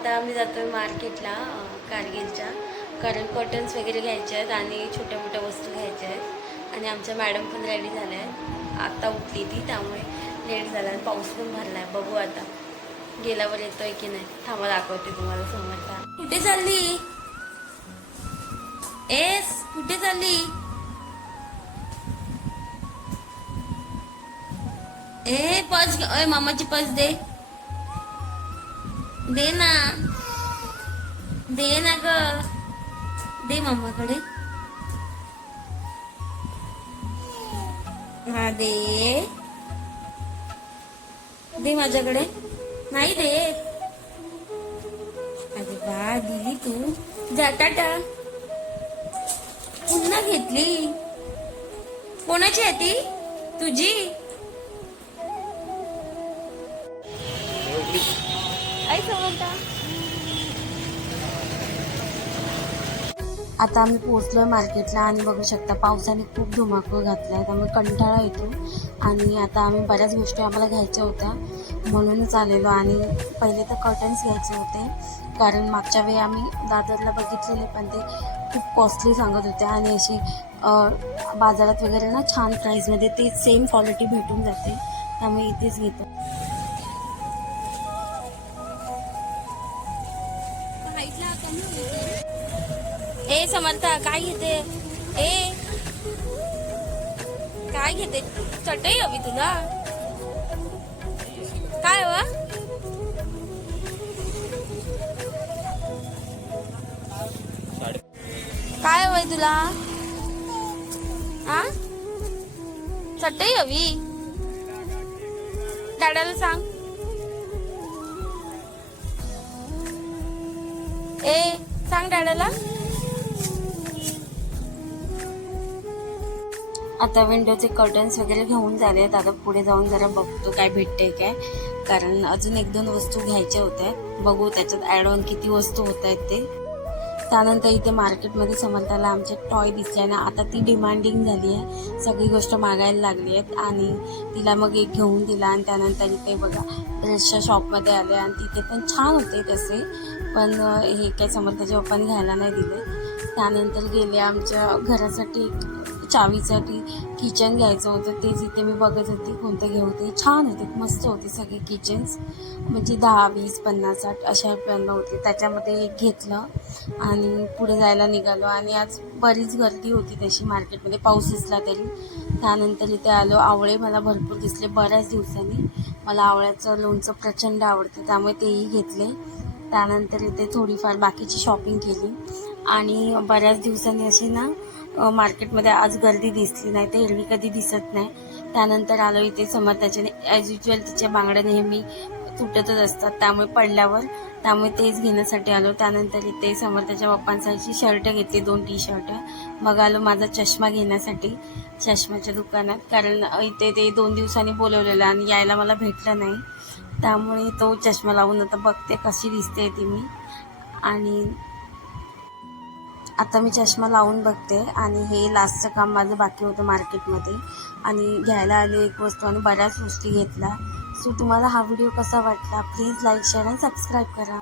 आता आम्ही जातोय मार्केटला कारगिलच्या, कारण कर्टन्स वगैरे घ्यायचे आहेत आणि छोट्या मोठ्या वस्तू घ्यायच्या आहेत. आणि आमच्या मॅडम पण रेडी झाल्या आहेत. आता उठली ती, त्यामुळे लेट झाला आणि पाऊस पण भरला आहे. बघू आता गेल्यावर येतोय की नाही. थांबा दाखवते तुम्हाला समोरचा. कुठे चालली एस? कुठे चालली? ए पर्स, मामाची पर्स दे, दे ना, दे ना ग, दे मामाकडे. हा दे, दे माझ्याकडे. नाही दे. अरे वा, दिली तू. जा टाटा. पुन्हा घेतली. कोणाची आहे ती? तुझी? आई समजता. आता आम्ही पोहोचलोय मार्केटला आणि बघू शकता पावसाने खूप धुमाकूळ घातलाय, त्यामुळे कंटाळा येतो. आणि आता आम्ही बऱ्याच गोष्टी आम्हाला घ्यायच्या होत्या म्हणूनच आलेलो. आणि पहिले तर कर्टन्स घ्यायचे होते, कारण मागच्या वेळी आम्ही दादरला बघितलेले पण ते खूप कॉस्टली सांगत होते. आणि अशी बाजारात वगैरे ना छान प्राईजमध्ये ते सेम क्वालिटी भेटून जाते, त्यामुळे इथेच घेतो. ए समर्था, काय घेते? ए काय घेते? चटई हवी तुला? काय वा? काय हवंय तुला? आ चटई हवी? दादाला सांग. ए सांग दादाला. आता विंडोचे कर्टन्स वगैरे घेऊन झाले. आता पुढे जाऊन जरा बघतो काय भेटते काय, कारण अजून 1-2 वस्तू घ्यायच्या होत्या. बघू त्याच्यात ॲड ऑन किती वस्तू होत आहेत ते. त्यानंतर इथे मार्केटमध्ये समर्थाला आमचे टॉय दिसले ना, आता ती डिमांडिंग झाली आहे, सगळी गोष्ट मागायला लागली आहेत. आणि तिला मग एक घेऊन दिला. आणि त्यानंतर इथे बघा ड्रेसच्या शॉपमध्ये आले आणि तिथे पण छान होते तसे, पण हे काही समर्थाच्या पप्पांनी घ्यायला नाही दिले. त्यानंतर गेले आमच्या घरासाठी चावीसाठी किचन घ्यायचं होतं, तेच इथे मी बघत होते कोणतं घेऊ. ते छान होते, मस्त होते सगळे किचन्स, म्हणजे 10, 20, 50, 60 अशा रुपयांना होते. त्याच्यामध्ये एक घेतलं आणि पुढे जायला निघालो. आणि आज बरीच गर्दी होती तशी मार्केटमध्ये, पाऊस दिसला तरी. त्यानंतर इथे आलो. आवळे मला भरपूर दिसले बऱ्याच दिवसांनी. मला आवळ्याचं लोणचं प्रचंड आवडतं, त्यामुळे तेही घेतले. त्यानंतर इथे थोडीफार बाकीची शॉपिंग केली. आणि बऱ्याच दिवसांनी अशी ना मार्केटमध्ये आज गर्दी दिसली नाही, ते एरवी कधी दिसत नाही. त्यानंतर आलो इथे समर्थाच्याने. ॲज युजल तिच्या बांगड्या नेहमी तुटतच असतात, त्यामुळे पडल्यावर, त्यामुळे तेच घेण्यासाठी आलो. त्यानंतर इथे समर्थाच्या पप्पांसाठी शर्ट घेतले, 2 टी-शर्ट. मग आलो माझा चष्मा घेण्यासाठी चष्म्याच्या दुकानात, कारण इथे ते 2 दिवसांनी बोलवलेलं आणि यायला मला भेटलं नाही, त्यामुळे तो चष्मा लावून आता बघते कशी दिसते ती मी. आणि आता मी चष्मा लावून बघते. आणि हे लास्टचं काम माझं बाकी होतं मार्केटमध्ये. आणि घ्यायला आले एक वस्तू आणि बऱ्याच गोष्टी घेतल्या. सो तुम्हाला हा व्हिडिओ कसा वाटला, प्लीज लाईक, शेअर आणि सबस्क्राईब करा.